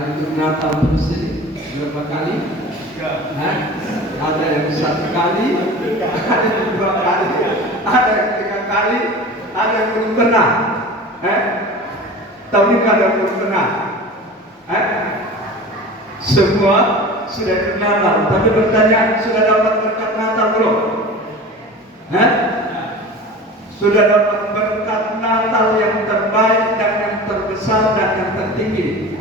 Untuk Natal terus ini berapa kali? Nah, ada yang 1 kali, ada yang 2 kali, ada yang 3 kali, ada yang belum pernah. Tahun ini ada yang belum pernah. Semua sudah ikut Natal, tapi bertanya sudah dapat berkat Natal belum? Sudah dapat berkat Natal yang terbaik dan yang terbesar dan yang tertinggi.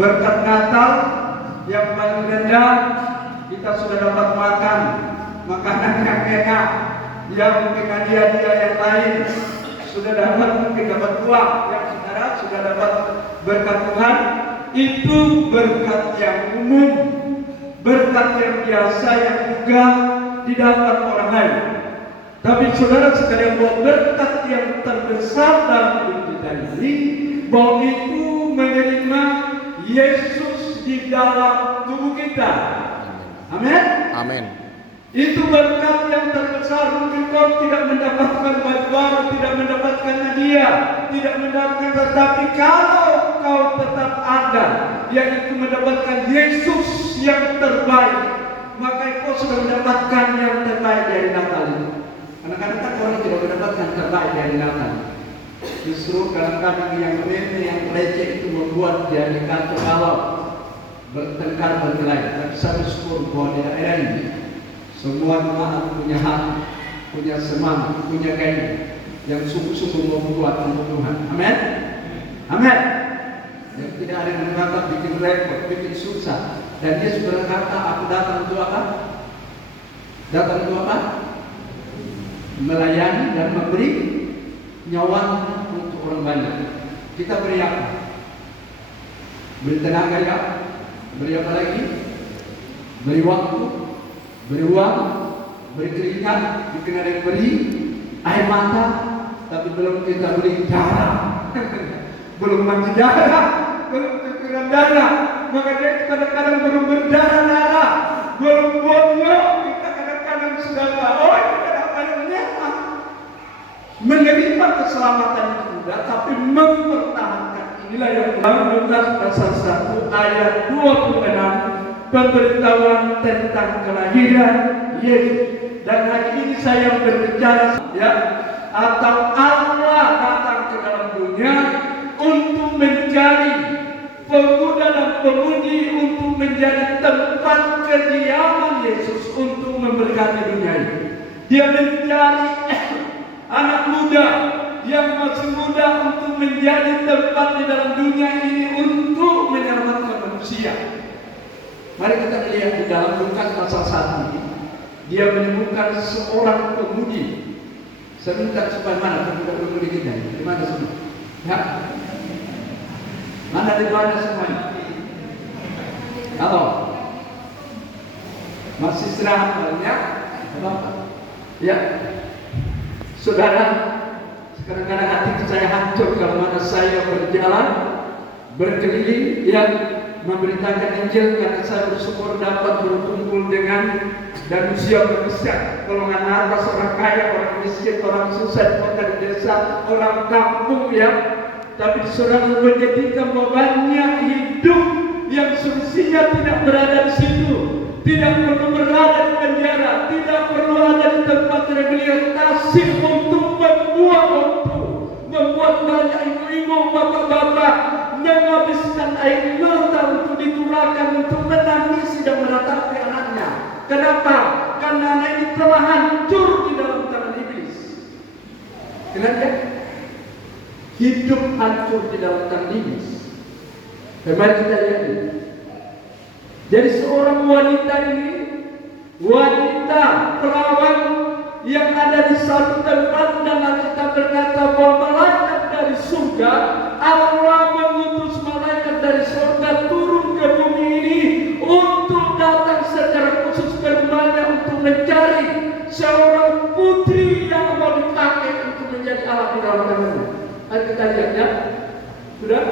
Berkat Natal yang paling rendah, kita sudah dapat makan makanan yang enak, yang mungkin hadiah-hadiah yang lain. Sudah dapat mungkin dapat uang yang saudara sudah dapat berkat Tuhan. Itu berkat yang umum, berkat yang biasa yang juga didapat orang lain. Tapi saudara sekalian, bahwa berkat yang terbesar dalam hidup kita ini, bahwa itu menerima Yesus di dalam tubuh kita. Amin. Amin. Itu berkat yang terbesar. Mungkin kau tidak mendapatkan baju baru, tidak mendapatkan hadiah, tidak mendapatkan, tetapi kalau kau tetap ada, yaitu mendapatkan Yesus yang terbaik, maka kau sudah mendapatkan yang terbaik dari Natal itu. Karena kadang-kadang orang tidak mendapatkan terbaik dari Natal. Justru kadang-kadang yang remeh, yang leceh itu membuat dia dikacau balau, bertengkar, berkelahi. Tapi saya bersyukur bahwa di daerah ini semua jemaat punya hak, punya semangat, punya keinginan yang sungguh-sungguh membuat untuk Tuhan. Amin. Amin. Yang tidak ada yang berkata bikin repot, bikin susah. Dan Yesus berkata, aku datang untuk apa? Datang untuk apa? Melayani dan memberi nyawa untuk orang banyak. Kita beri apa? Beri tenaga ya? Beri apa lagi? Beri waktu, beri uang, beri keringat, mungkin ada yang beri air mata, tapi belum kita beri darah. Belum mandi darah, belum kekurangan darah. Maka dia kadang-kadang belum berdarah-darah, belum bonyok. Kita kadang-kadang sudah tahu, kadang-kadang nyaman menerima keselamatan itu mudah, tapi mempertahankan. Inilah yang Lukas pasal 1 ayat 26, pemberitahuan tentang kelahiran Yesus. Dan hari ini saya berbicara ya, atau Allah datang ke dalam dunia untuk mencari pemuda dan pemudi, untuk menjadi tempat kediaman Yesus, untuk memberkati dunia ini. Dia mencari anak muda yang masih muda untuk menjadi tempat di dalam dunia ini untuk menyelamatkan manusia. Mari kita lihat di dalam Lukas pasal 1 ini, dia menemukan seorang pemudi. Saya minta supaya mana pemuda-pemudi kita? Di mana semua? Ya, mana di mana semuanya? Halo, masih istirahat banyak? Ya, saudara, kadang-kadang hati saya hancur kalau mana saya berjalan, berkeliling, ya, memberitakan Injil, karena saya bersyukur dapat berkumpul dengan dan usia berbesar, golongan atas, orang kaya, orang miskin, orang susah, kota di desa, orang kampung, ya. Tapi saudara menjadikan bahwa banyak hidup yang semestinya tidak berada di situ, tidak perlu berada di penjara, tidak perlu ada di tempat rehabilitasi untuk membuat banyak ibu-ibu, bapak-bapak menghabiskan air mata untuk ditularkan, untuk menangis dan meratapi anaknya. Kenapa? Karena anak ini telah hancur di dalam tangan iblis. Kenapa? Hidup hancur di dalam tangan iblis. Mari kita lihat ini. Jadi seorang wanita ini, wanita perawan yang ada di satu tempat, dan kita berkata bahwa malaikat dari surga, Allah mengutus malaikat dari surga turun ke bumi ini untuk datang secara khusus bermanya untuk mencari seorang putri yang mau dipakai untuk menjadi alat di dalam tangannya. Mari kita lihat ya. Sudah?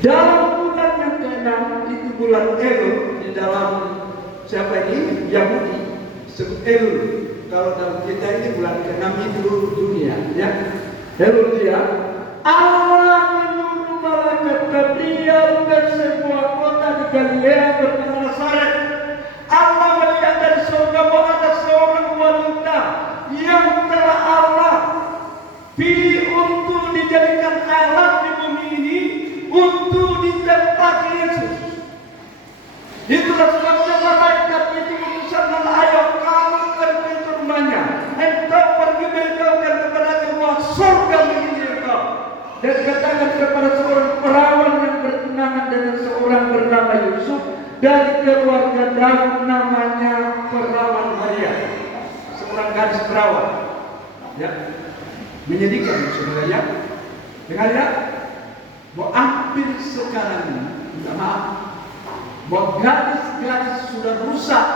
Dalam bulan yang ke-6, itu bulan Elul, di dalam siapa ini? Yahudi sebut Elul. Kalau dalam kita ini bulan ke-6 itu dunia, ya. Elul dia, Allah menyuruh malaikat Galilea bernama Nazaret. Allah melihat dari surga bahwa ada seorang wanita yang telah Allah pilih untuk dijadikan alat di bumi ini untuk ditempati Yesus. Itulah sebabnya malaikat itu mengutuskan, ayo kamu pergi ke rumahnya, engkau pergi beritahukan kepadanya bahwa surga menginginkan engkau, dan katakan kepada seorang perawan yang bertunangan dengan seorang bernama Yusuf dari keluarga Daud, namanya perawan Maria, seorang gadis perawan. Ya, menyedihkan saudara ya. Dengar ya, bahwa hampir sekarang ini, minta maaf, bahwa gadis-gadis sudah rusak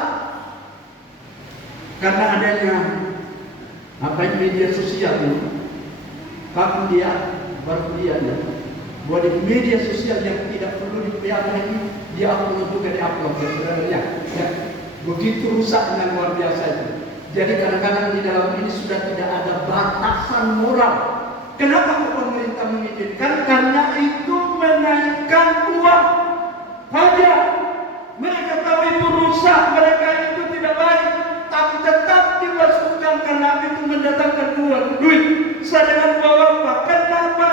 karena adanya media sosial ini. Kapan dia baru dia bahwa di media sosial yang tidak perlu dipelihara ini dia upload juga diupload ya saudara ya. Begitu rusak dengan luar biasa itu. Jadi kadang-kadang di dalam ini sudah tidak ada batasan moral. Kenapa pemerintah mengizinkan? Karena itu menaikkan uang pajak. Mereka tahu itu rusak, mereka itu tidak baik, tapi tetap dimasukkan karena itu mendatangkan duit. Sedangkan Bapak, kenapa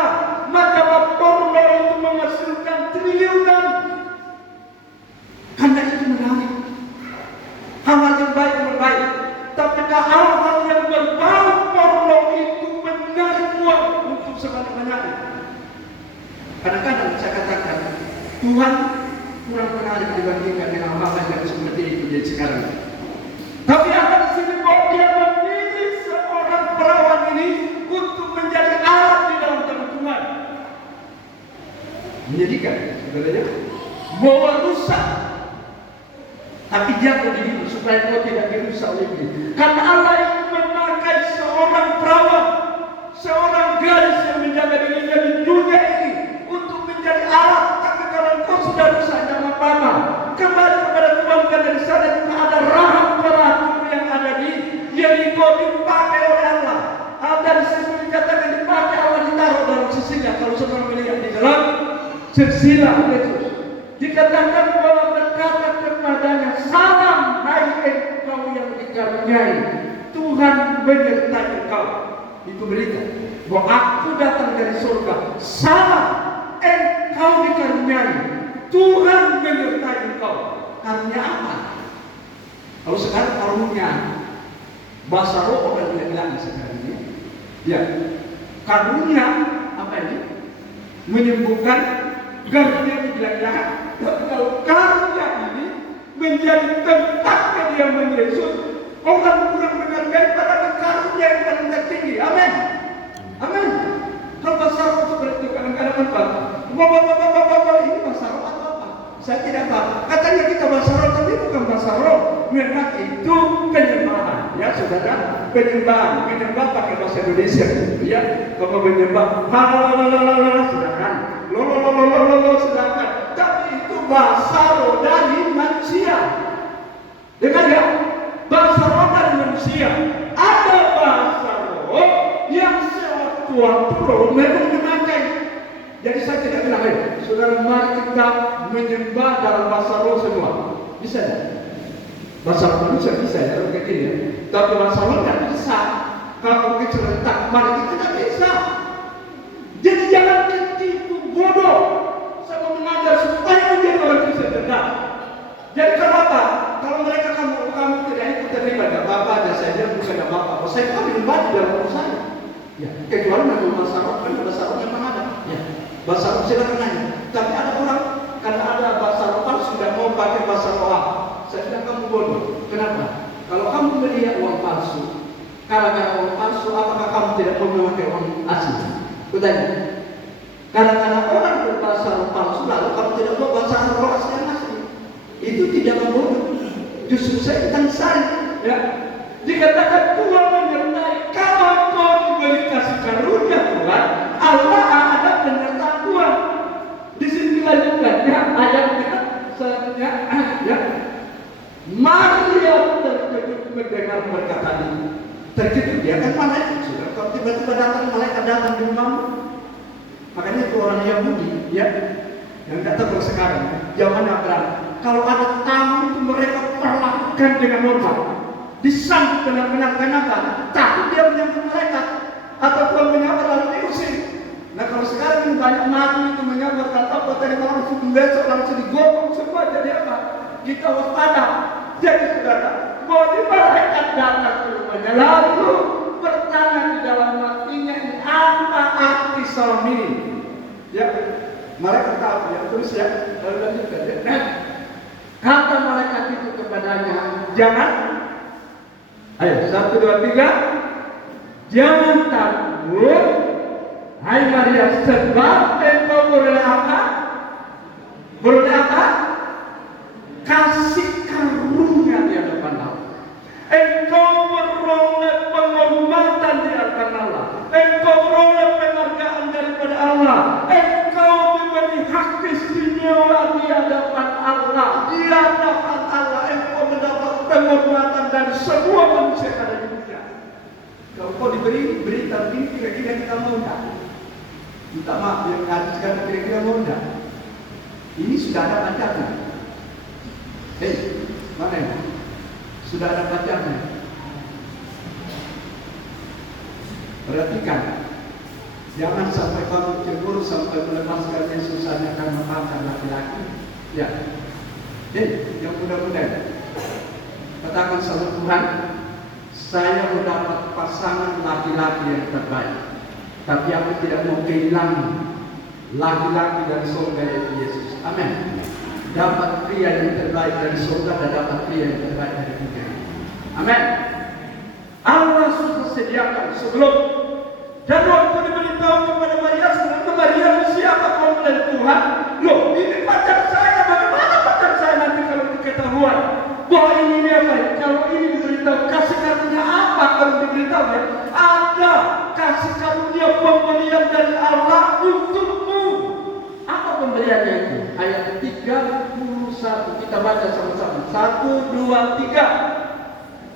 majalah porno itu menghasilkan triliunan? Karena itu menarik. Hal-hal yang baik. Tapi hal-hal yang berbau porno itu menarik uang untuk sebanyak-banyaknya. Kadang-kadang saya katakan Tuhan kurang menarik dibandingkan dengan hal-hal yang seperti itu jadi sekarang. Tapi ada di sini bahwa dia memilih seorang perawan ini untuk menjadi alat di dalam tangan Tuhan. Menyedihkan, saudara, bahwa rusak. Tapi jaga dirimu supaya kau tidak dirusak oleh dia. Karena Allah ingin memakai seorang perawan, seorang gadis yang menjaga dirinya di dunia ini untuk menjadi alat. Tapi kalau kau sudah rusak, jangan apa-apa. Kembali kepada Tuhan, karena di sana juga ada rahang perahu yang ada di Yeriko dipakai oleh Allah. Ada di sini dikatakan dipakai Allah, ditaruh dalam sisinya. Kalau saudara melihat di dalam silsilah Yesus, dikatakan bahwa berkata kepadanya, salam hai engkau yang dikaruniai, Tuhan menyertai engkau. Itu berita bahwa aku datang dari surga. Salam engkau dikaruniai, Tuhan menyertai engkau. Karunia apa? Kalau sekarang karunia bahasa roh orang bilang sekarang ini. Ya, karunia apa ini? Menyembuhkan, karunia dibilang-bilang. Tapi kalau karunia ini menjadi tempatnya dia Yesus, orang kurang menghargai pada karunia yang paling tertinggi. Amin. Amin. Kalau bahasa roh seperti itu kadang-kadang apa? Bapak, ini bahasa roh atau apa? Saya tidak tahu. Katanya kita bahasa roh, tapi bukan bahasa roh. Memang itu penyembahan, ya saudara. Penyembah pakai bahasa Indonesia, ya. Kalau menyembah, sedangkan, sedangkan. Tapi itu bahasa roh dari manusia. Dengar ya, bahasa roh dari manusia. Ada bahasa roh yang sewaktu-waktu roh memang memakai. Jadi saya tidak bilang, saudara, mari kita menyembah dalam bahasa roh semua. Bisa ya? Bahasa roh manusia bisa ya, kalau kayak gini ya. Tapi bahasa roh tidak bisa. Kalau kita serentak, mari kita tidak bisa. Jadi jangan ketipu bodoh sama mengajar supaya menjadi orang Kristen cerdas. Jadi kenapa? Kalau mereka kamu tidak ikut terlibat, tidak apa-apa aja saja, bukan tidak apa-apa. Saya kan menyembah di dalam rumah saya. Ya, kecuali memang bahasa roh, kan bahasa roh memang ada. Ya, bahasa roh silakan aja. Tapi ada orang karena ada bahasa roh palsu tidak mau pakai bahasa roh. Saya bilang kamu bodoh. Kenapa? Kalau kamu melihat uang palsu, karena uang palsu, apakah kamu tidak mau memakai uang asli? Kutanya. Karena orang berbahasa roh palsu, lalu kamu tidak mau bahasa roh asli yang asli. Itu tidak membodoh. Justru saya tentang saya. Ya. Dikatakan Tuhan menyertai. Kalau kau diberi kasih karunia Tuhan, Allah ada penyertaan Tuhan. Di sini lanjutkannya ayat selanjutnya. Ya. Maria terkejut mendengar perkataan ini. Terkejut dia kan malaikat sudah. Kalau tiba-tiba datang malaikat datang di rumahmu, makanya itu orang Yahudi, ya. Yang kata kalau sekarang, zaman Abraham, kalau ada tamu itu mereka perlakukan dengan hormat, disambut benar-benar. Kenapa? Takut dia menyambut malaikat, atau Tuhan menyambar lalu diusir. Nah kalau sekarang banyak mati itu menyambar, kata tadi langsung besok langsung digotong semua. Jadi apa? Kita waspada. Jadi saudara, boleh malaikat datang ke rumahnya, lalu bertanya di dalam hatinya, apa arti salam ini? Ya, malaikat tahu ya, terus ya, lalu lanjutkan ya. Kata malaikat itu kepadanya, jangan, ayo 1, 2, 3, jangan takut, hai Maria, sebab engkau beroleh apa? Beroleh apa? Kasih karunia di hadapan Allah. Engkau beroleh penghormatan di hadapan Allah. Engkau beroleh penghargaan daripada Allah. Engkau diberi hak istimewa di hadapan Allah. Di hadapan Allah engkau mendapat penghormatan dari semua manusia yang ada di dunia. Kalau kau diberi berita ini, kira-kira kita mau enggak? Minta maaf yang hadis sekarang, kira-kira mau enggak? Ini sudah ada pacarnya. Mana ini? Sudah ada pacarnya. Perhatikan, jangan sampai kamu cemburu sampai melepaskan Yesus hanya karena pacar laki-laki. Ya, yang mudah-mudahan katakan sama Tuhan, saya mendapat pasangan laki-laki yang terbaik, tapi aku tidak mau kehilangan laki-laki dari surga yaitu Yesus. Amin. Dapat pria yang terbaik dari surga dan dapat pria yang terbaik dari dunia. Amin. Allah sudah sediakan sebelum, dan waktu diberitahu kepada Maria, sebenarnya Maria siapa kau dari Tuhan? Loh, ini pacar saya. Bagaimana pacar saya nanti kalau diketahuan bahwa ini dia baik? Kalau ini diberitahu, kasih karunia apa kalau diberitahu? Ada kasih karunia pemberian dari Allah untukmu. Apa pemberiannya itu? Ayat 31 kita baca sama-sama. 1, 2, 3.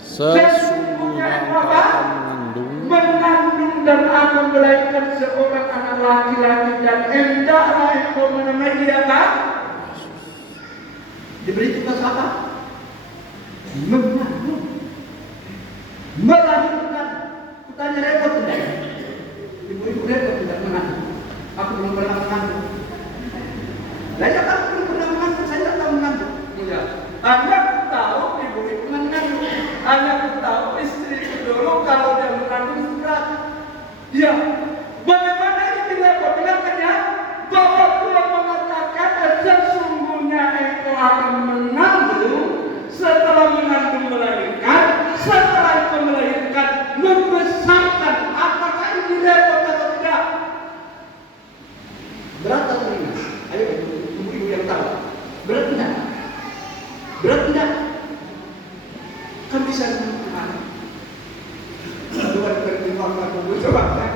Sesungguhnya engkau akan mengandung dan akan melahirkan seorang anak laki-laki, dan hendaklah engkau menamai dia apa? Diberi tugas apa? Mengandung, melahirkan. Tanya repot tidak? Ibu-ibu repot tidak mengandung? Aku belum pernah mengandung. Saya kamu belum pernah mengandung, saya tidak tahu mengandung. Ya. Anda tahu ibu-ibu mengandung. Anda tahu istri dulu kalau dia mengandung berat. Ya. Bagaimana ini repot? Bilangkannya bahwa Tuhan mengatakan sesungguhnya engkau akan mengandung, setelah mengandung melahirkan, setelah itu melahirkan membesarkan. Apakah ini repot atau tidak? Berat atau ringan? Ayo ibu-ibu yang tahu. Berat tidak? Berat tidak? Kan bisa menentukan. Tuhan berfirman kepada coba ya.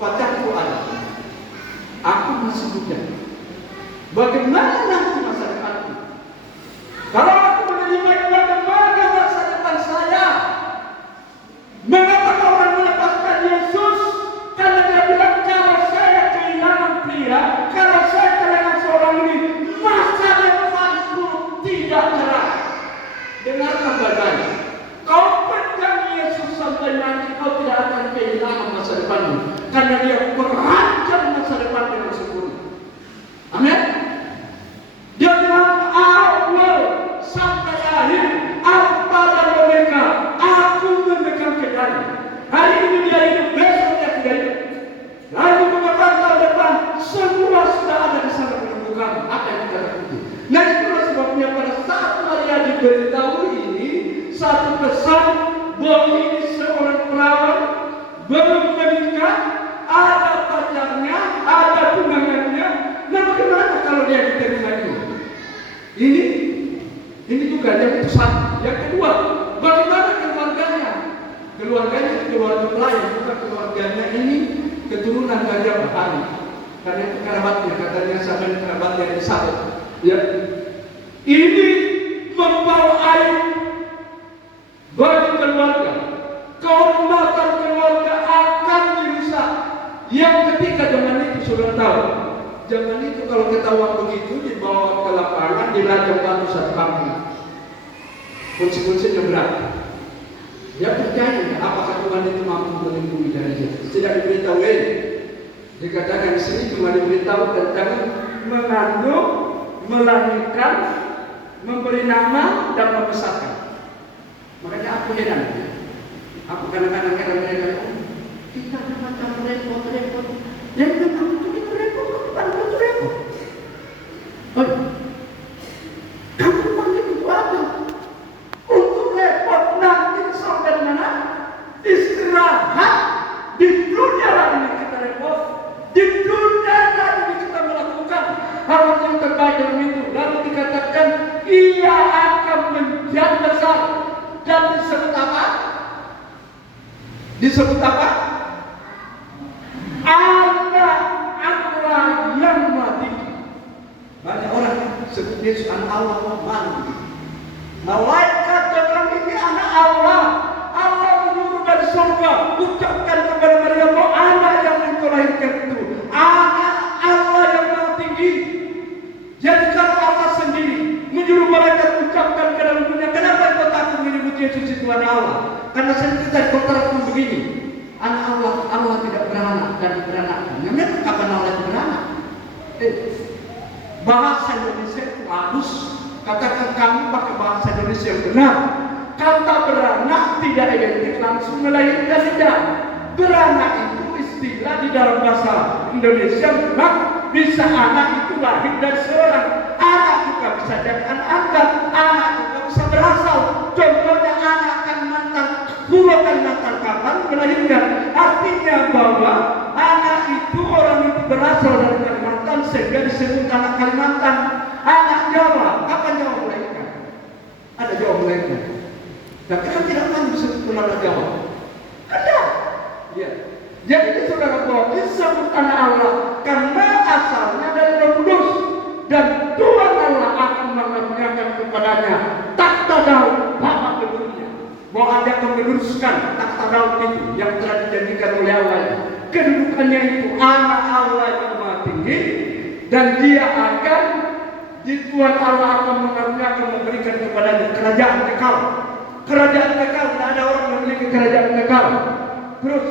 Pacarku ada. Aku masih muda. Bagaimana nanti masa depanku? Kalau aku menerima, bagaimana masa depan saya? Mengapa orang melepaskan Yesus? Karena dia bilang kalau saya kehilangan pria, kalau saya kehilangan seorang ini, masa depanku tidak cerah. Dengarkan baik-baik. Kau pegang Yesus sampai nanti kau tidak akan kehilangan masa depanmu, karena dia merancang masa depan dengan sempurna. Amin. Dia bilang awal sampai akhir, Alfa dan Omega, aku memegang kendali. Hari ini dia hidup, besok dia tidak hidup. Lalu beberapa tahun depan, semua sudah ada di sana menunggu kamu. Apa yang kita lakukan? Nah itulah sebabnya pada saat Maria diberitahu ini, satu pesan bahwa ini seorang perawan belum menikah, ada pacarnya, ada tunangannya. Nah bagaimana kalau dia diterima ini? Ini juga yang pesan. Yang kedua, bagaimana keluarganya? Keluarganya keluarga pelayan, bukan keluarganya ini keturunan dari Abraham. Karena itu kerabatnya, katanya sama kerabatnya Elisabet. Ya, ini membawa aib bagi keluarga. Kehormatan keluarga akan dirusak. Yang ketiga, dengan itu sudah tahu, Zaman itu kalau ketahuan begitu dibawa ke lapangan, dilajang batu satu kampung. Konsekuensinya berat. Dia percaya apakah Tuhan itu mampu melindungi dari dia? Tidak diberitahu. Dikatakan di sini cuma diberitahu tentang mengandung, melahirkan, memberi nama dan membesarkan. Makanya aku heran. Aku kadang-kadang mereka, kita macam repot-repot. Yang memang itu repot, bukan repot. Oh, kamu panggil itu apa? Untuk repot nanti sampai mana? Istirahat di dunia lagi kita repot. Di dunia lagi kita melakukan hal yang terbaik dalam itu. Lalu dikatakan ia akan menjadi besar dan disebut apa? Disebut apa? Anak Allah yang mati. Banyak orang sebut Yesus anak Allah mati. Malaikat dalam ini anak Allah. Allah menurun dari surga, ucapkan kepada mereka bahwa anak yang engkau lahirkan itu anak Allah yang maha tinggi. Jadi kalau Allah sendiri menyuruh malaikat ucapkan ke dalam dunia, kenapa engkau takut menyebut Yesus itu anak Allah? Karena sendiri dari kontrak begini, anak Allah, Allah tidak beranak dan beranakkan. Memang kapan Allah itu beranak? Bahasa Indonesia itu halus. Katakan kamu pakai bahasa Indonesia yang benar. Kata beranak tidak identik langsung melahirkan, tidak. Beranak itu istilah di dalam bahasa Indonesia memang bisa anak itu lahir dari seorang. Anak juga bisa jadi anak angkat. Anak juga bisa berasal. Contohnya anak Kalimantan, Pulau Kalimantan kapan melahirkan. Artinya bahwa anak itu orang itu berasal dari Kalimantan sehingga disebut anak Kalimantan. Anak Jawa, kapan Jawa melahirkan? Ada Jawa melahirkan. Tapi kan tidak tahu disebut anak Jawa. Ada. Ya. Jadi saudara bahwa disebut anak Allah karena asalnya dari Roh Kudus dan Tuhan Allah akan mengaruniakan kepadanya takhta Daud bapa kedua. Bahwa ada akan meneruskan takhta Daud itu yang telah dijanjikan oleh Allah. Kedudukannya itu anak Allah yang maha tinggi dan dia akan di Tuhan Allah akan mengaruniakan memberikan kepadanya kerajaan kekal. Kerajaan kekal, tidak ada orang yang memiliki kerajaan kekal. Terus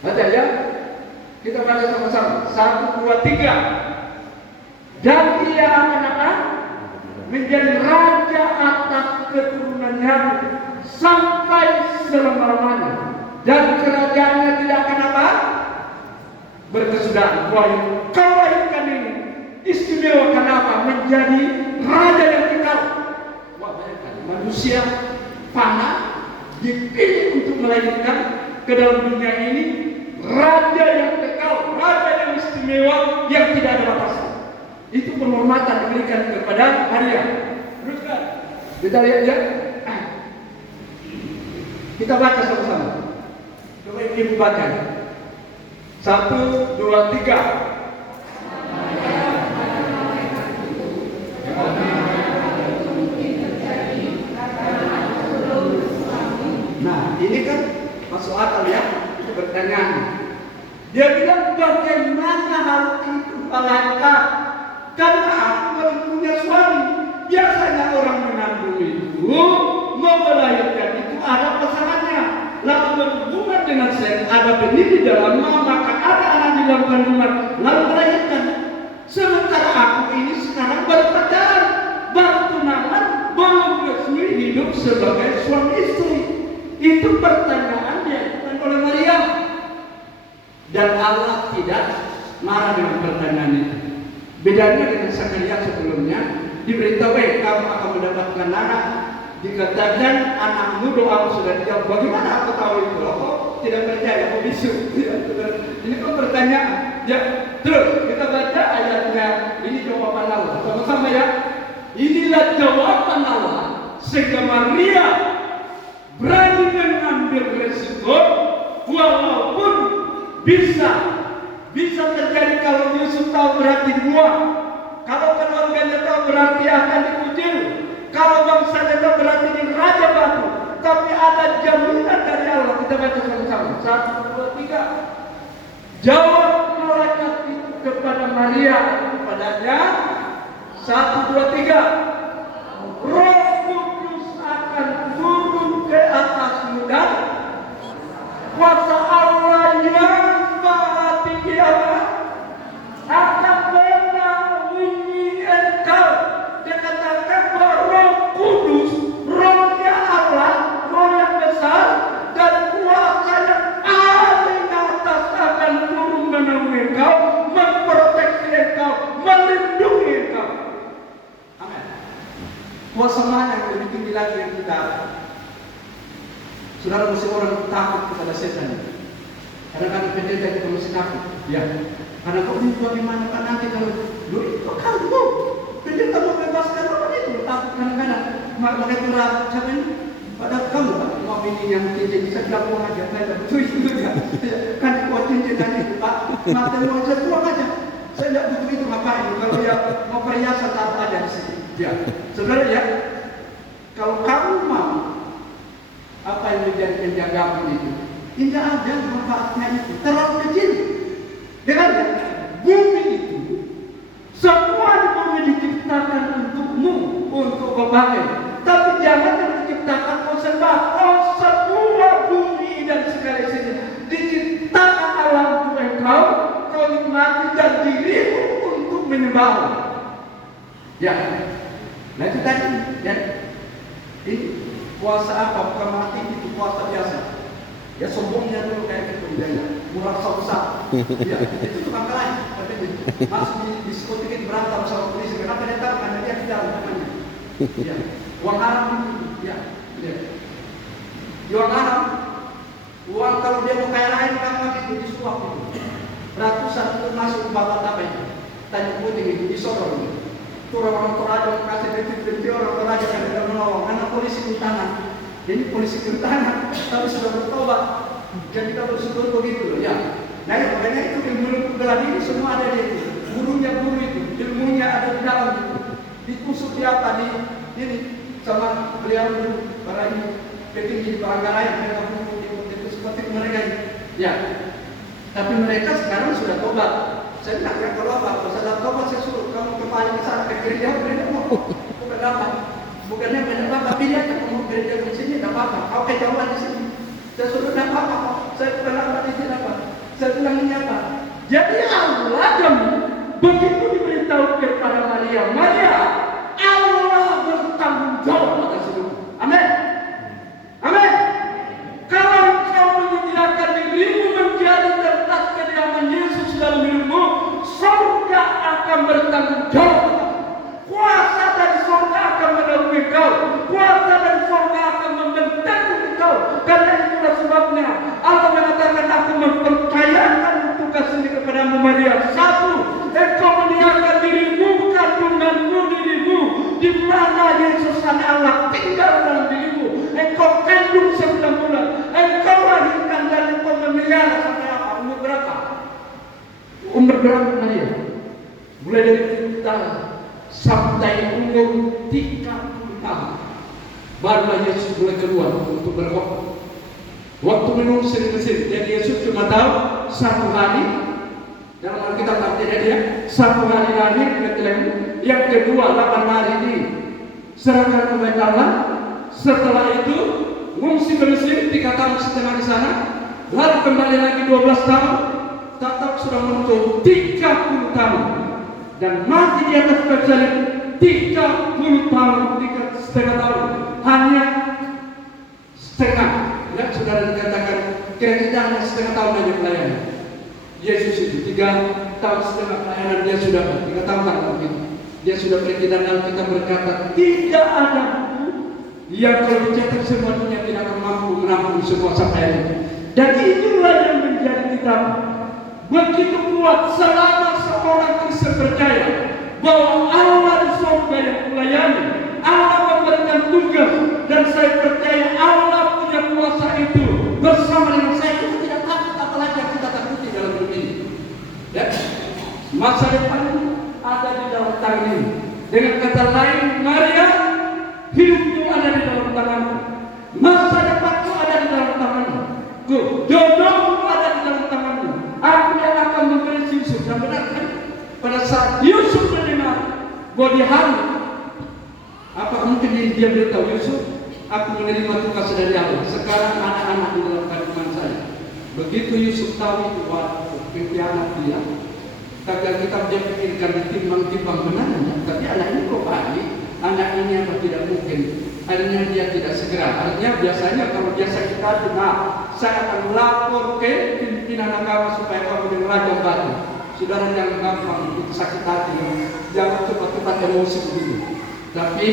baca ya, kita baca sama-sama. 1, 2, 3. Dan ia akan apa? Menjadi raja atas keturunannya sampai selama-lamanya. Dan kerajaannya tidak akan apa? Berkesudahan. Wah, kau lahirkan ini istimewa kenapa? Menjadi raja yang kekal. Wah, bayangkan manusia panah dipilih untuk melahirkan ke dalam dunia ini raja yang kekal, raja yang istimewa yang tidak ada batasan. Itu penghormatan diberikan kepada Maria. Teruskan. Kita lihat ya. Kita baca sama-sama. Coba ibu baca. 1, 2, 3. Nah, ini kan masuk akal ya. Itu pertanyaan. Dia bilang bagaimana hal itu malaikat? Karena aku belum punya suami. Biasanya orang mengandung itu mau melahirkan itu ada pasangannya. Lalu berhubungan dengan seks, ada benih di dalamnya, maka ada anak di dalam kandungan, lalu melahirkan. Sementara aku ini sekarang baru pacaran, baru tunangan, belum resmi hidup sebagai suami istri. Itu pertanyaan diajukan oleh Maria. Dan Allah tidak marah dengan pertanyaan itu. Bedanya dengan Zakaria sebelumnya, diberitahu kamu akan mendapatkan anak. Dikatakan anakmu doamu sudah dijawab. Bagaimana aku tahu itu? Aku tidak percaya, aku bisu. Ini kan pertanyaan. Ya, terus kita baca ayatnya. Ini jawaban Allah. Sama-sama ya. Inilah jawaban Allah. Sehingga Maria berani mengambil resiko, walaupun bisa terjadi kalau Yusuf tahu berarti dibuang. Kalau keluarganya tahu berarti akan dikucil. Kalau bangsanya tahu berarti di raja batu. Tapi ada jaminan dari Allah. Kita baca sama-sama. 1, 2, 3. Jawab malaikat itu kepada Maria, kepadanya 1, 2, 3. Roh Kudus akan turun ke atasmu dan kuasa Allah yang Maha Tinggi akan menaungi engkau. Dia katakan bahwa Roh Kudus, Rohnya Allah, Roh yang besar dan kuasa yang paling atas akan turun menaungi engkau, memproteksi engkau, melindungi engkau. Amin. Kuasa mana yang lebih tinggi lagi yang kita? Saudara, mesti orang takut kepada setan. Kadang-kadang pendeta kita mesti takut. Ya. Karena kok ini bagaimana Pak nanti kalau lu itu kamu pendeta mau bebaskan orang itu takut kadang-kadang. Makanya curhat siapa ini? Padahal kamu Pak mau ini yang cincin bisa buang aja. Saya betul itu ya. Kan kuat cincin tadi Pak. Mata lu aja buang aja. Saya tidak butuh itu ngapain? Kalau ya mau perhiasan taruh aja di sini. Ya. Saudara ya. Kalau kamu mau apa yang menjadi penjagamu itu? Tidak ada manfaatnya itu. Terlalu kecil. Dengan bumi itu, semua di bumi diciptakan untukmu, untuk kau pakai. Tapi jangan diciptakan kau sembah. Oh, semua bumi dan segala isinya diciptakan Allah untuk engkau, kau nikmati dan dirimu untuk menyembah. Ya, nah itu tadi. Ya, ini kuasa apa? Bukan mati, itu kuasa biasa. Ya sombongnya dulu kayak gitu ya, merasa besar. Ya, itu tukang kelahi. Masuk di diskotik berantem sama polisi. Kenapa dia tahu? Karena dia tidak namanya. Ya, uang haram. Ya, ya. Uang haram. Uang kalau dia mau kaya lain kan itu disuap itu. Ratusan itu masuk ke bawah apa itu? Tanjung Putih itu di Sorong. Itu orang Toraja kasih duit orang Toraja kan tidak menolong. Karena polisi kutangan. Jadi polisi bertahan, tapi sudah bertobat. Jadi kita bersyukur begitu loh, ya. Nah, ya, makanya itu ilmu gelap ini semua ada di itu. Gurunya guru itu, ilmunya ada di dalam itu. Dikusuk di apa di ini sama beliau itu para ini petinggi di Palangkaraya, mereka itu seperti mereka ini. Ya. Tapi mereka sekarang sudah tobat. Saya tidak kalau apa, setelah tobat saya suruh kamu kembali ke sana ke gereja, mereka mau bukan apa. Bukannya banyak apa, tapi dia akan mau gereja di sini, tidak apa-apa. Kau kejauhan di sini. Saya suruh tidak apa-apa. Saya bukan apa di sini apa. Saya bilang ini apa. Jadi Allah kamu begitu diberitahu kepada Maria, Maria, Allah bertanggung jawab atas hidup. Amin. Amin. Kalau kau menyediakan dirimu menjadi tempat kediaman Yesus dalam hidupmu, surga akan bertanggung jawab. Kuasa dari surga akan menaungi kau. Kuasa dari surga akan membentangkan kau. Karena itulah sebabnya Allah mengatakan, aku mempercayakan tugas ini kepadamu Maria. 1, engkau menyiapkan dirimu, kandunganmu, dirimu, di mana Yesus Allah tinggal dalam dirimu. Engkau kandung 9 bulan. Engkau lahirkan dan engkau memelihara sampai apa? Umur berapa? Umur berapa Maria? Mulai dari kita sampai umur 30 tahun barulah Yesus mulai keluar untuk berkhotbah. Waktu mengungsi di Mesir, jadi Yesus cuma tahu 1 hari dalam Alkitab artinya dia 1 hari lahir di Bethlehem, yang kedua 8 hari di serahkan kepada Allah. Setelah itu mengungsi ke Mesir 3 tahun setengah di sana, lalu kembali lagi 12 tahun, tetap sudah menuju 30 tahun. Dan mati di atas kayu salib 30 tahun, 3,5 tahun, hanya setengah. Ya, saudara dikatakan kira-kira hanya setengah tahun aja pelayanan. Yesus itu 3,5 tahun pelayanan dia sudah 3 tahun begitu. Dia sudah pergi dan kita berkata tidak ada buku yang kalau dicetak semua dunia tidak akan mampu menampung semua sampai ini. Dan itulah yang menjadi kita begitu kuat selama seorang Kristen percaya bahwa Allah di surga yang melayani, Allah memberikan tugas, dan saya percaya Allah punya kuasa itu bersama dengan saya. Kita tidak takut apalagi yang kita takuti dalam hidup ini. Ya, masa depan ada di dalam tangan ini. Dengan kata lain, Maria, hidupmu ada di dalam tanganmu. Masa depanmu ada di dalam tanganmu. Jodohmu ada di dalam tanganmu. Aku yang akan memberi susu. Yang benar kan? bahwa dia hamil. Apa mungkin dia beritahu Yusuf, aku menerima tugas dari Allah. Sekarang anak-anak di dalam kandungan saya. Begitu Yusuf tahu itu, pengkhianat dia. Kadang kita dia pikirkan ditimbang-timbang benarnya, tapi anak ini kok baik, anak ini apa tidak mungkin. Akhirnya dia tidak segera. Artinya biasanya kalau biasa kita dengar, saya akan lapor ke pimpinan agama supaya kamu dengan raja batu. Saudara jangan gampang sakit hati, jangan cepat-cepat emosi begitu. Tapi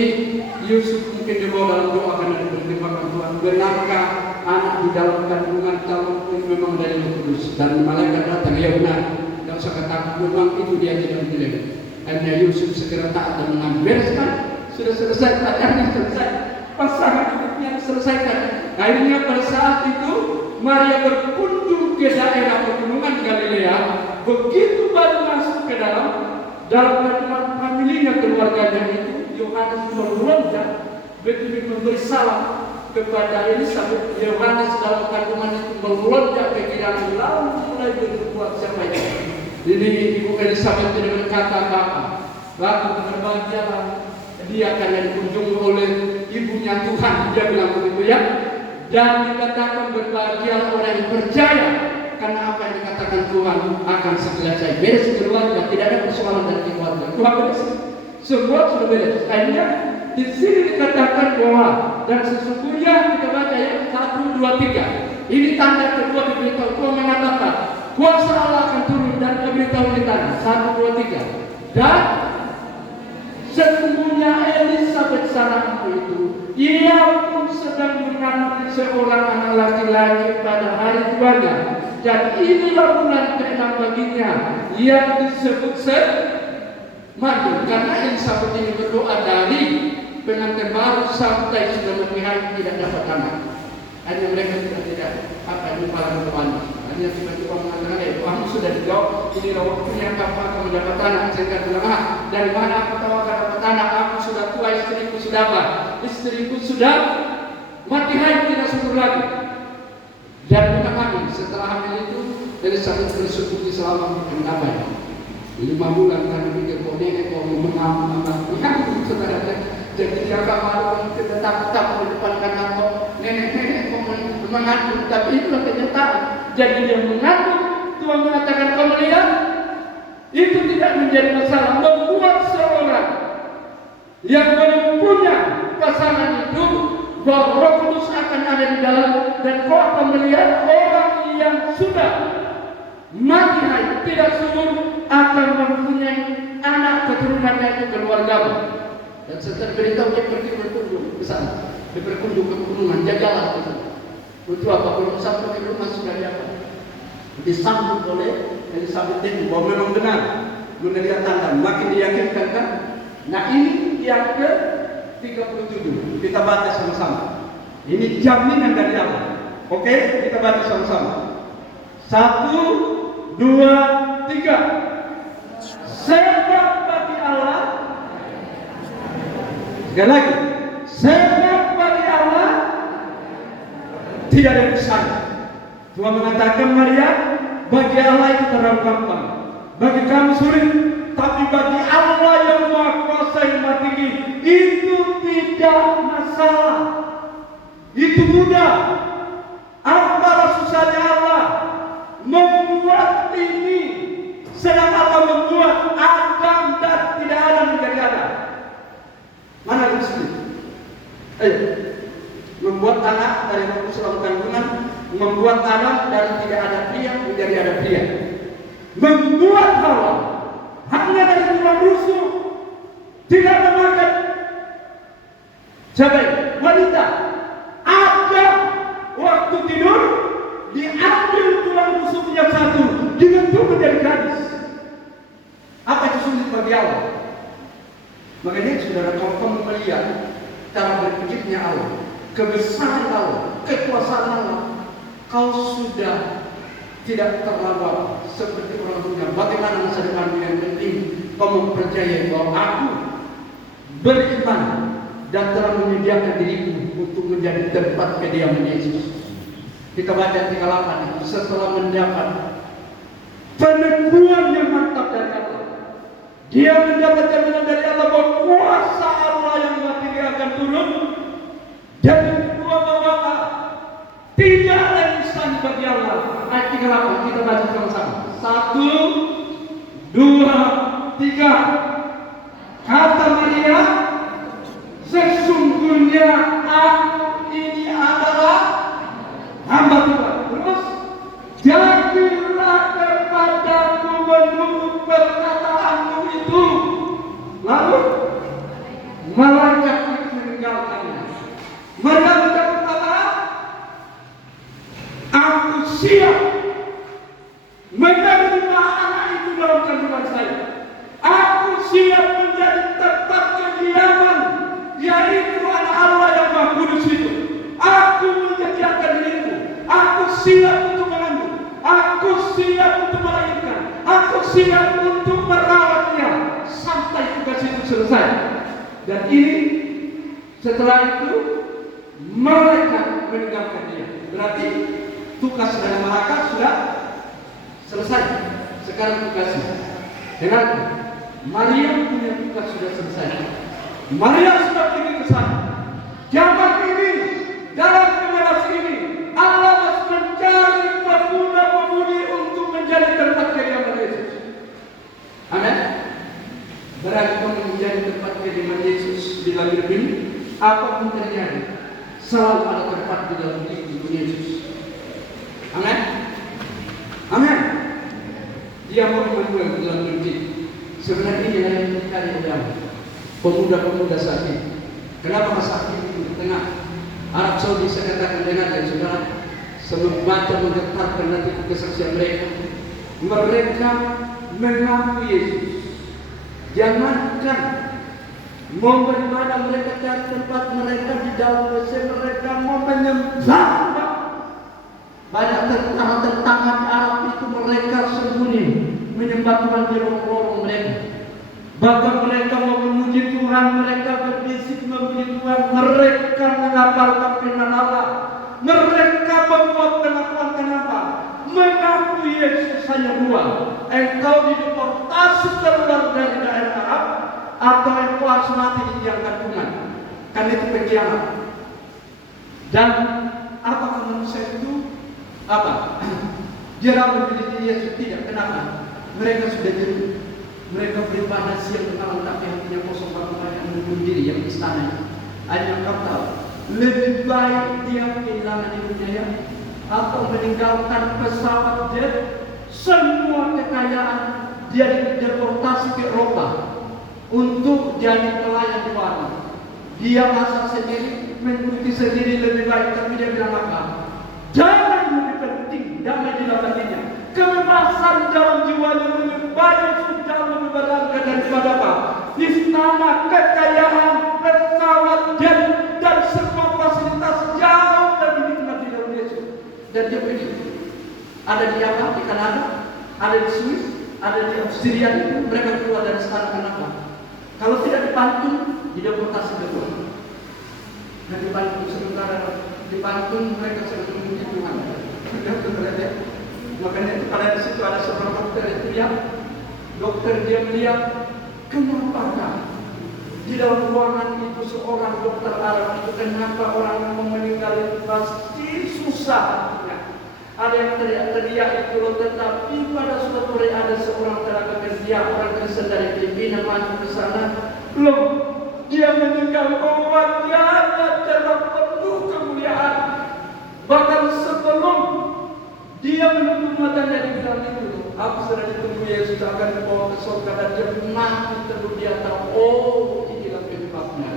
Yusuf mungkin dibawa dalam doa karena dipertimbangkan Tuhan. Benarkah anak di dalam kandungan calon ini memang dari Roh Kudus? Dan malaikat datang, ya benar. Dan saya katakan memang itu dia tidak menjelek. Akhirnya Yusuf segera taat dan mengambilkan. Sudah selesai pelajarannya, selesai pasangan hidupnya selesaikan. Akhirnya pada saat itu Maria berkunjung ke daerah pegunungan Galilea. Begitu baru masuk ke dalam kandungan familinya, keluarganya itu, Yohanes melonjak begitu memberi salam kepada Elizabeth. Yohanes dalam kandungan itu melonjak ke kiri lalu mulai berbuat siapa itu. Jadi ibu Elizabeth tidak berkata apa-apa. Lalu berbahagialah dia karena dikunjungi oleh ibunya Tuhan, dia bilang begitu ya. Dan dikatakan berbahagia orang yang percaya karena apa yang dikatakan Tuhan akan selesai. Beres keluarga, tidak ada persoalan dari keluarga. Tuhan beres, semua sudah beres. Akhirnya di sini dikatakan bahwa dan sesungguhnya kita baca ya 1, 2, 3. Ini tanda kedua diberitahu. Tuhan mengatakan kuasa Allah akan turun dan diberitahu di tanah. 1, 2, 3. Dan sesungguhnya Elizabeth saudaraku itu, ia pun sedang mengandung seorang anak laki-laki pada hari tuanya. Dan inilah bulan ke-6 baginya yang disebut Madu. Karena Elizabeth ini berdoa dari pengantin baru sampai sudah menikah tidak dapat anak. Hanya mereka tidak apa ini paling berani. Hanya tiba-tiba mengatakan, kamu sudah dijawab, ini waktunya kamu akan mendapat anak. Sehingga bilang, dari mana aku tahu akan dapat anak? Aku sudah tua, istriku sudah apa? Istriku sudah mati haid, tidak subur lagi. Dan memang hamil. Setelah hamil itu, Elizabeth bersyukur selama apa ya? 5 bulan karena pikir kok nenek kok mengamuk. Saudara, jadi dia kamar kita takut di depan kanan kok nenek kok mengandung, tapi itulah kenyataan. Jadi dia mengandung, Tuhan mengatakan kamu lihat, itu tidak menjadi masalah. Membuat seorang yang belum punya pasangan itu bahwa Roh Kudus akan ada di dalam, dan kau akan melihat orang yang sudah mati haid tidak subur akan mempunyai anak keturunannya itu keluargamu. Dan setelah beritahu dia pergi berkunjung ke sana, dia berkunjung ke pegunungan, dia jalan ke sana. Untuk apa? Belum sampai ke rumah sudah disambut oleh Elizabeth itu bahwa memang benar melihat tanda, makin diyakinkan kan. Nah ini yang ke 37 kita baca sama-sama. Ini jaminan dari Allah. Oke, kita baca sama-sama. 1, 2, 3. Sebab bagi Allah, sekali lagi, sebab bagi Allah tidak ada mustahil. Tuhan mengatakan Maria, bagi Allah itu terlalu gampang, bagi kamu sulit, tapi bagi Allah yang Maha Kuasa yang Maha Tinggi itu tidak masalah, itu mudah. Apalah susahnya Allah membuat ini, sedang Allah membuat Adam dan tidak ada menjadi ada. Mana yang sulit? Ayo, membuat anak dari Roh dalam kandungan, membuat anak dari tidak ada pria menjadi ada pria, membuat Hawa hanya dari tulang rusuk, tidak memakan cabai. Wanita ada waktu tidur diambil tulang rusuknya satu, dibentuk menjadi gadis. Apa itu sulit bagi Allah? Makanya saudara, kalau kamu melihat cara berpikirnya Allah, kebesaran Allah, kekuasaan Allah, kau sudah tidak terlalu seperti orang dunia. Bagaimana masa depan yang penting kau mempercayai bahwa aku beriman dan telah menyediakan diriku untuk menjadi tempat kediaman Yesus. Kita baca 38 itu, setelah mendapat peneguhan yang mantap dari Allah, dia mendapat jaminan dari Allah bahwa kuasa Allah yang tinggi akan turun. Dan kedua bapak, tidak ada yang mustahil bagi Allah. Ayat 38 kita baca sama-sama. 1, 2, 3. Kata Maria, sesungguhnya aku ini adalah hamba Tuhan. Terus, jadilah kepadaku menurut perkataanmu itu. Lalu malaikat itu meninggalkannya. Mereka berkata, aku siap menerima anak itu dalam kandungan saya. Aku siap menjadi tempat kediaman, yaitu anak Allah yang Maha Kudus itu. Aku menyediakan diriku. Aku siap untuk mengandung. Aku siap untuk melahirkan. Aku siap untuk merawatnya sampai tugas itu selesai. Dan ini setelah itu malaikat meninggalkan dia. Berarti tugas dari malaikat sudah selesai. Sekarang tugasnya. Dengar, Maria punya tugas sudah selesai. Maria sudah pergi ke sana. Zaman ini, dalam generasi ini, Allah masih mencari pemuda-pemudi untuk menjadi tempat kediaman Yesus. Amin. Berarti kamu menjadi tempat kediaman Yesus di dalam hidup ini, apapun terjadi, selalu ada tempat di dalam hidup Yesus. Amin. Amin. Dia mau membuat dalam hidup kita. Sebenarnya ini yang dicari oleh pemuda-pemuda saat ini. Kenapa saat ini di tengah Arab Saudi saya katakan dengar dan saudara, membaca menggetarkan nanti kesaksian mereka. Mereka mengaku Yesus. Jangankan mau beribadah, mereka cari tempat mereka di dalam WC, mereka mau menyembah. Banyak tentang Arab itu mereka sembunyi menyembah Tuhan di lorong-lorong mereka. Bahkan mereka mau memuji Tuhan, mereka berbisik memuji Tuhan, mereka menghafalkan firman Allah, mereka membuat pengakuan. Kenapa? Mengaku Yesus hanya dua. Engkau dideportasi keluar dari daerah Arab, atau engkau harus mati di tiang gantungan. Kan itu pengkhianat. Dan apakah manusia itu apa? Dia memilih Yesus? Tidak. Kenapa? Mereka sudah jenuh. Mereka beribadah siang malam tapi hatinya kosong, banyak mengundurkan diri yang istana. Hanya kau tahu, lebih baik dia kehilangan ibunya atau meninggalkan pesawat jet, semua kekayaan, dia dideportasi ke Eropa untuk jadi pelayan di warna. Dia masak sendiri, mengikuti sendiri lebih baik, tapi dia bilang apa? Jangan lebih penting damai di dalam hatinya. Kebebasan dalam jiwanya lebih banyak sudah lebih berharga daripada apa? Istana, kekayaan, pesawat, jet, dan semua fasilitas jauh lebih nikmat di dalam Yesus. Dan dia pergi. Ada di apa? Di Kanada, ada di Swiss, ada di Austria itu. Mereka keluar dari istana. Kenapa? Kalau tidak dipantun, dideportasi ke Tuhan. Dan dipantun sementara dipantun mereka sedang memuji Tuhan. Makanya itu pada di situ ada seorang dokter itu ya, dokter dia melihat kenapa di dalam ruangan itu seorang dokter Arab itu kenapa orang yang mau meninggal itu pasti susah. Ada yang teriak-teriak itu loh, tetapi pada suatu hari ada seorang tenaga kerja orang Kristen dari Filipina maju ke sana, belum dia meninggal wajahnya cerah penuh kemuliaan. Bahkan sebelum dia menutup matanya di bilang itu, aku sudah ditunggu Yesus akan dibawa ke surga, dan dia mati terus dia tahu, oh inilah penyebabnya.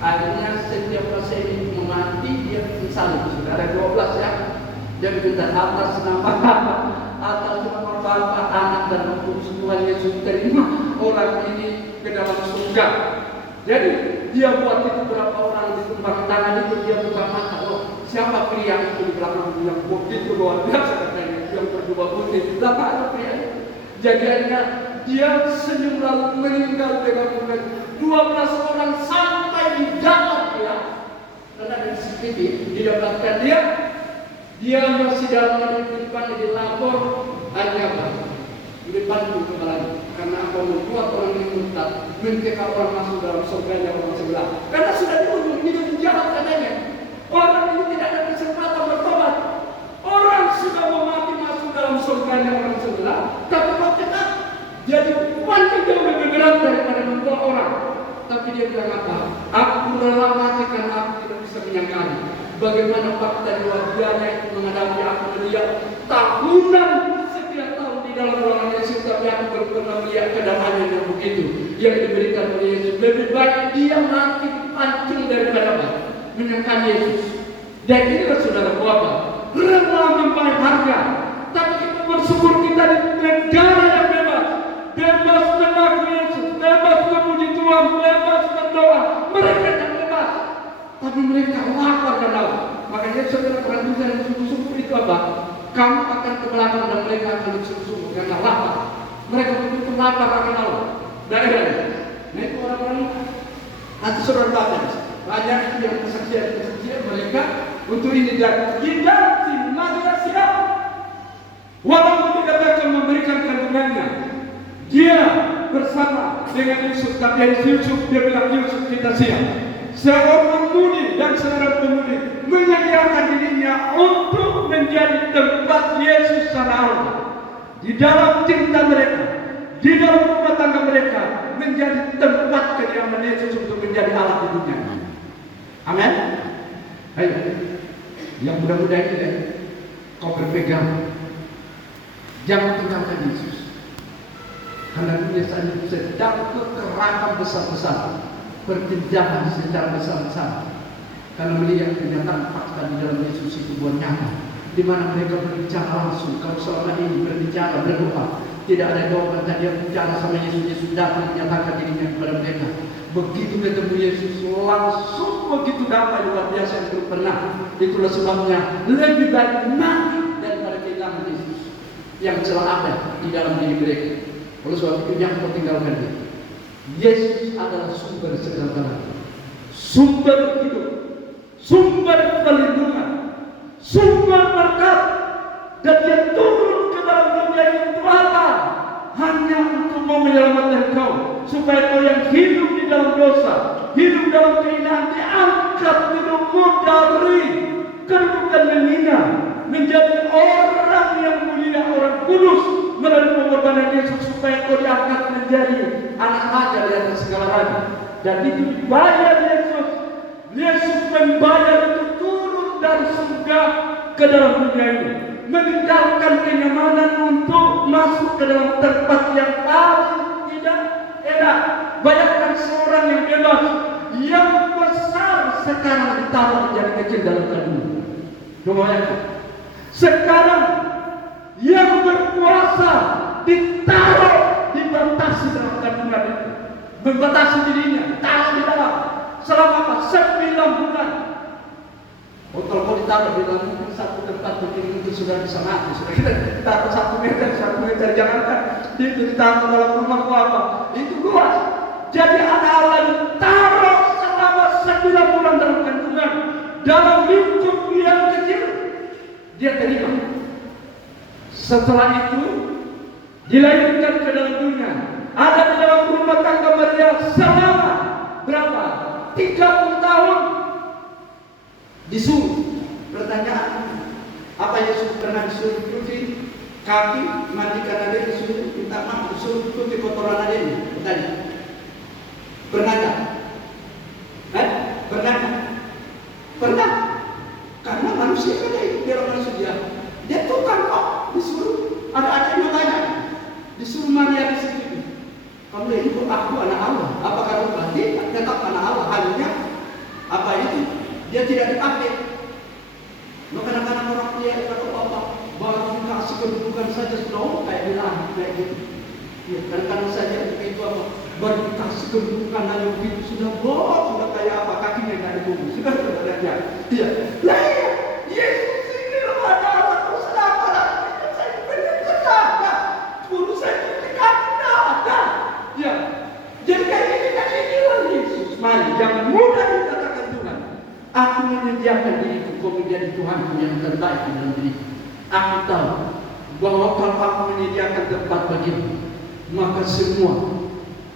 Akhirnya setiap pasien itu mati dia salib. Sudah ada 12 ya. Dia minta atas nama Bapa, atas nama Bapa, Anak dan Roh Kudus, Tuhan Yesus terima orang ini ke dalam surga. Jadi dia buat itu berapa orang ditumpang tangan itu, dia buka mata. Oh, siapa pria itu di belakang yang begitu luar biasa katanya, yang berdua putih. Berapa ada pria itu? Jadi akhirnya dia senyum lalu meninggal dengan mudah. 12 orang sampai di dalam dia. Karena dari CCTV didapatkan dia masih dalam kehidupan di lapor hanya apa? Dibantu kepalanya. Karena apa? Membuat orang ini murtad, mencegah orang masuk dalam surganya orang sebelah. Karena sudah dibunuh, hidup jahat katanya. Orang ini tidak ada kesempatan bertobat. Orang sudah mau mati masuk dalam surganya orang sebelah, tapi kok tetap jadi paling jauh lebih berat daripada membuat orang. Tapi dia bilang apa? Aku rela mati karena aku tidak bisa menyangkali bagaimana fakta di wajahnya itu menghadapi aku melihat tahunan sekian tahun di dalam ruangan Yesus, tapi aku belum pernah melihat kedamaian yang begitu yang diberikan oleh Yesus. Lebih baik dia mati pancing daripada menyangkal Yesus. Dan inilah saudara apa? Rela membayar harga. Tapi kita bersyukur kita di negara yang bebas. Bebas mengaku Yesus, bebas memuji Tuhan, bebas berdoa. Mereka yang bebas, tapi mereka lapar dan haus. Makanya saudara perhatikan yang sungguh-sungguh itu apa? Kamu akan ke belakang dan mereka akan sungguh-sungguh karena lapar. Mereka begitu lapar akan haus. Daerah. Nah itu orang-orang nanti saudara baca. Banyak yang kesaksian mereka untuk ini dan tidak Maria siap. Walaupun dikatakan memberikan kandungannya, dia bersama dengan Yusuf. Tapi Yusuf dia bilang Yusuf kita siap. Seorang pemudi dan seorang pemudi menyediakan dirinya untuk menjadi tempat Yesus Allah di dalam cinta mereka, di dalam rumah tangga mereka, menjadi tempat kediaman Yesus untuk menjadi Allah di dunia. Amin. Ayo, yang mudah-mudah ini deh, kau berpegang, jangan tinggalkan Yesus. Karena dunia saat ini sedang kekerakan besar-besar, pertentangan secara besar-besar. Karena melihat kenyataan fakta di dalam Yesus itu buat nyata, di mana mereka berbicara langsung. Kalau selama ini berbicara berdoa, tidak ada jawaban. Tadi yang bicara sama Yesus, Yesus datang menyatakan dirinya kepada mereka. Begitu ketemu Yesus langsung begitu damai luar biasa yang belum pernah. Itulah sebabnya lebih baik mati daripada kehilangan Yesus yang telah ada di dalam diri mereka. Oleh sebab itu yang kau tinggalkan dia. Yesus adalah sumber segala-galanya, sumber hidup, sumber perlindungan, sumber berkat, dan dia turun ke dalam dunia ini untuk apa? Hanya untuk mau menyelamatkan kau, supaya kau yang hidup di dalam dosa, hidup dalam kehinaan, diangkat hidupmu dari kedudukan menghina menjadi orang yang mulia, orang kudus melalui pengorbanan Yesus, supaya kau diangkat menjadi anak raja di atas segala raja. Dan itu dibayar Yesus. Yesus membayar itu turun dari surga ke dalam dunia ini, meninggalkan kenyamanan untuk masuk ke dalam tempat yang paling tidak enak. Bayangkan seorang yang bebas, yang besar sekarang ditaruh menjadi kecil dalam kandungan. Bayangkan sekarang yang berkuasa ditaruh, dibatasi dalam kandungan itu, membatasi dirinya, taruh di dalam selama apa? 9 bulan. Kalau ditaruh di dalam mungkin satu tempat begini itu sudah bisa mati. Sudah kita taruh 1 meter, jangankan itu ditaruh dalam rumah apa? Itu luas. Jadi anak Allah ditaruh selama 9 bulan dalam kandungan, dalam lingkup yang kecil. Dia terima. Setelah itu dilahirkan ke dalam dunia, ada di dalam rumah tangga Maria selama berapa? 30 tahun disuruh. Pertanyaan, apa Yesus pernah disuruh cuci kaki, mandikan adik, disuruh minta maaf, disuruh cuci kotoran adiknya? Bertanya, pernah tak? Pernah tak? Pernah. Karena manusia kan dia orang manusia, dia tukang kok disuruh. Ada adiknya tanya, disuruh Maria di situ. Kamu itu aku anak Allah. Apakah kamu berarti tetap anak Allah? Hanya apa itu? Dia tidak dipakai. Kadang-kadang orang tua atau apa baru dikasih kedudukan saja sudah kayak bilang kayak gitu. Ya, kadang-kadang saja itu apa baru dikasih kedudukan hanya begitu sudah sudah kayak apa kakinya nggak dibunuh sudah sebenarnya. Iya. Lah Yesus ini loh ada Allah terus apa lagi? Saya benar kenapa? Guru saya itu kata ada. Ya. Jadi kayak ini kan inilah Yesus. Mari jangan mudah dikatakan Tuhan. Aku menyediakan diriku kau menjadi Tuhanku yang terbaik dalam diriku. Aku tahu bahwa kalau aku menyediakan tempat bagimu, maka semua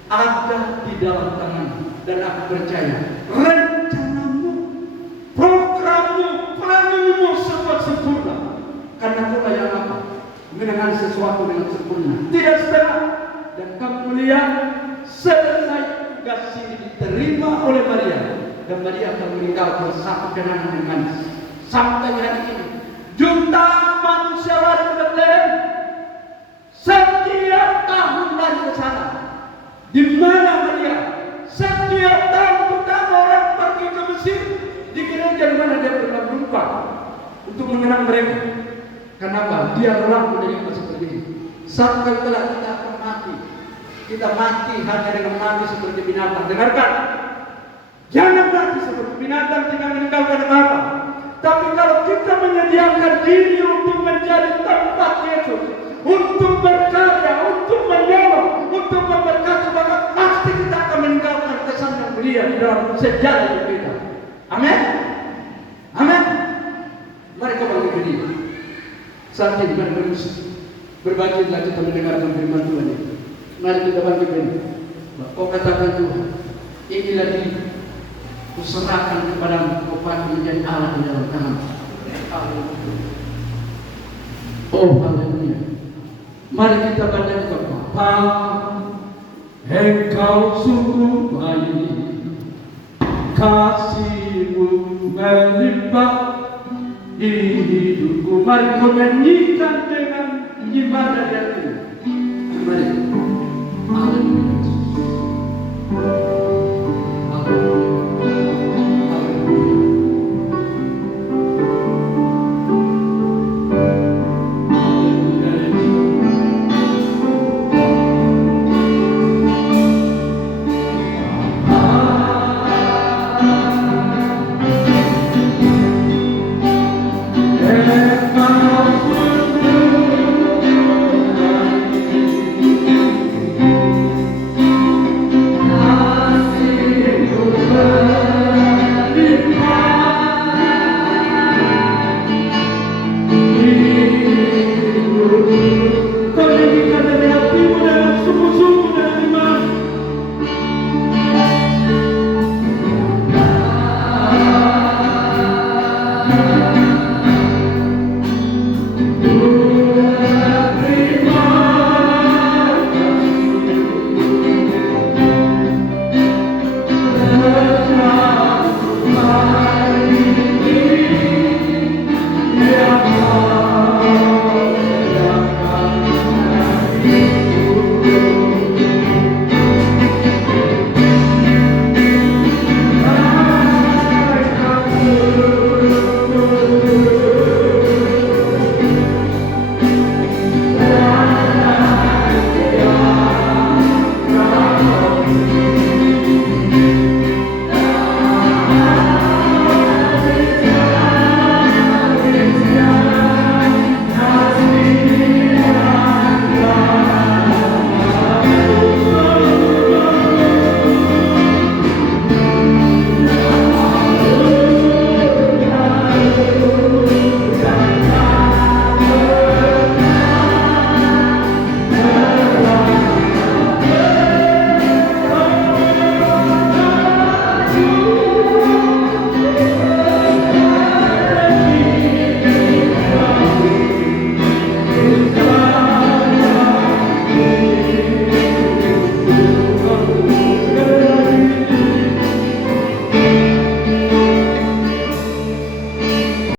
ada di dalam tanganmu. Dan aku percaya rencanamu, programmu, planmu semua sempurna. Karena Tuhan yang apa? Menangani sesuatu dengan sempurna, tidak setengah. Dan kamu melihat selesai tugas ini diterima oleh Maria, dan Maria akan meninggalkan satu kenangan yang manis sampai hari ini. Jutaan manusia lari ke Bethlehem setiap tahun, lari ke sana. Di mana Maria? Setiap tahun pertama orang pergi ke Mesir, di gereja di mana dia pernah berjumpa untuk mengenang mereka. Kenapa? Dia rela menerima seperti ini. Satu kali kelak kita akan mati. Kita mati hanya dengan mati seperti binatang. Dengarkan, jangan mati seperti binatang tinggal meninggalkan apa-apa. Tapi kalau kita menyediakan diri untuk menjadi tempat Yesus, untuk berkarya, untuk menolong, untuk memberkati, maka pasti kita akan meninggalkan kesan yang mulia di dalam sejarah kita. Amin. Amin. Mari kita bangkit berdiri. Saat ini mari berbangkitlah kita mendengarkan firman Tuhan ini. Mari kita bangkit berdiri. Kau katakan Tuhan, inilah diri, kuserahkan kepadamu, kau pakai menjadi alat di dalam tangan. Oh haleluya. Mari kita bacakan, Bapa, Engkau sungguh baik, kasih-Mu melimpah di hidupku. Mari kau nyanyikan dengan ibadah yang ini. Mari. Haleluya.